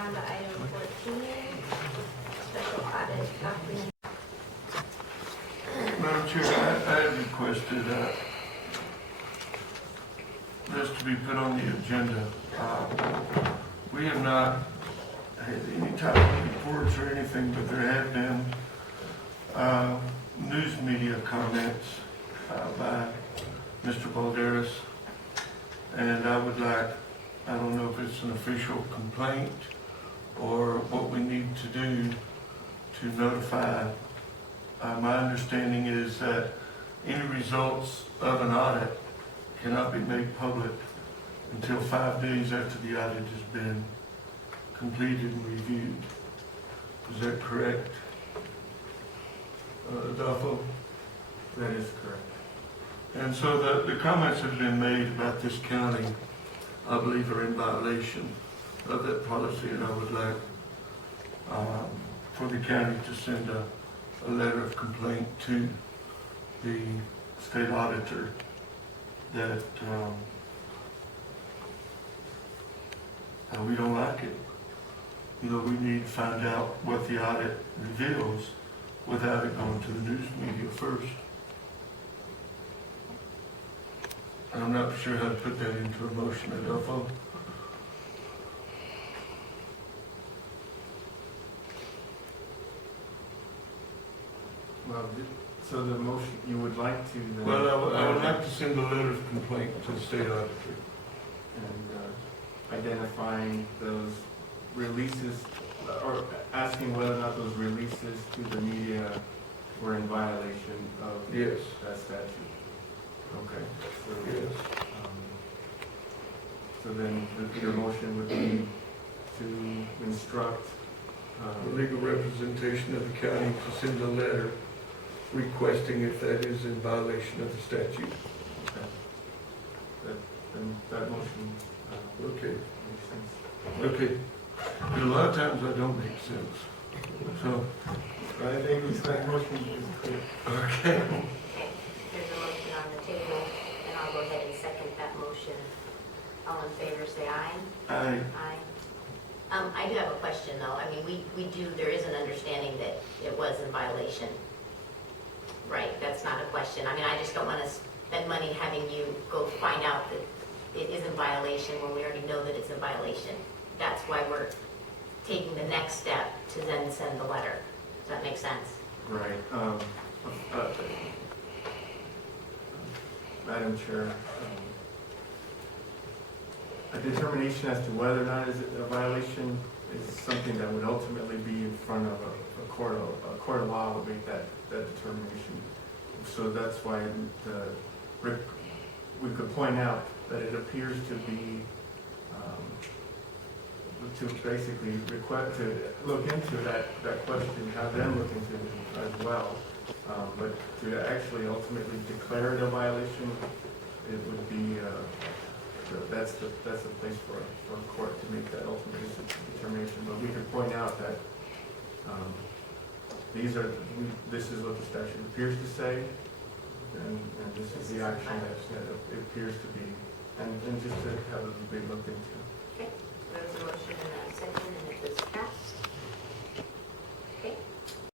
on to item 14, special audit document. Madam Chair, I had requested this to be put on the agenda. We have not had any type of reports or anything, but there have been news media comments by Mr. Balderas, and I would like, I don't know if it's an official complaint or what we need to do to notify. My understanding is that any results of an audit cannot be made public until 5 days after the audit has been completed and reviewed. Is that correct, Adolfo? That is correct. And so the comments that have been made about this county, I believe, are in violation of that policy, and I would like for the county to send a letter of complaint to the state auditor that we don't like it. You know, we need to find out what the audit reveals without it going to the news media first. I'm not sure how to put that into a motion, Adolfo. Well, so the motion, you would like to then... Well, I would like to send a letter of complaint to the state auditor. And identifying those releases, or asking whether or not those releases to the media were in violation of Yes. that statute. Okay. So, Yes. So then your motion would be to instruct The legal representation of the county to send a letter requesting if that is in violation of the statute. then that motion Okay. makes sense. Okay. But a lot of times I don't make sense. So, I think that motion is clear. okay. There's a motion on the table, and I'll go ahead and second that motion. All in favor, say aye. Aye. Aye. I do have a question, though. I mean, there is an understanding that it was in violation. Right, that's not a question. I mean, I just don't want to spend money having you go find out that it is in violation when we already know that it's in violation. That's why we're taking the next step to then send the letter. Does that make sense? Right. Madam Chair, a determination as to whether or not is it a violation is something that would ultimately be in front of a court of law would make that determination. So that's why we could point out that it appears to be to basically request to look into that question, have them look into it as well. But to actually ultimately declare it a violation, it would be that's the place for a court to make that ultimate determination. But we could point out that this is what the statute appears to say, and this is the action that it appears to be, and just to have it be looked into. Okay, there's a motion and a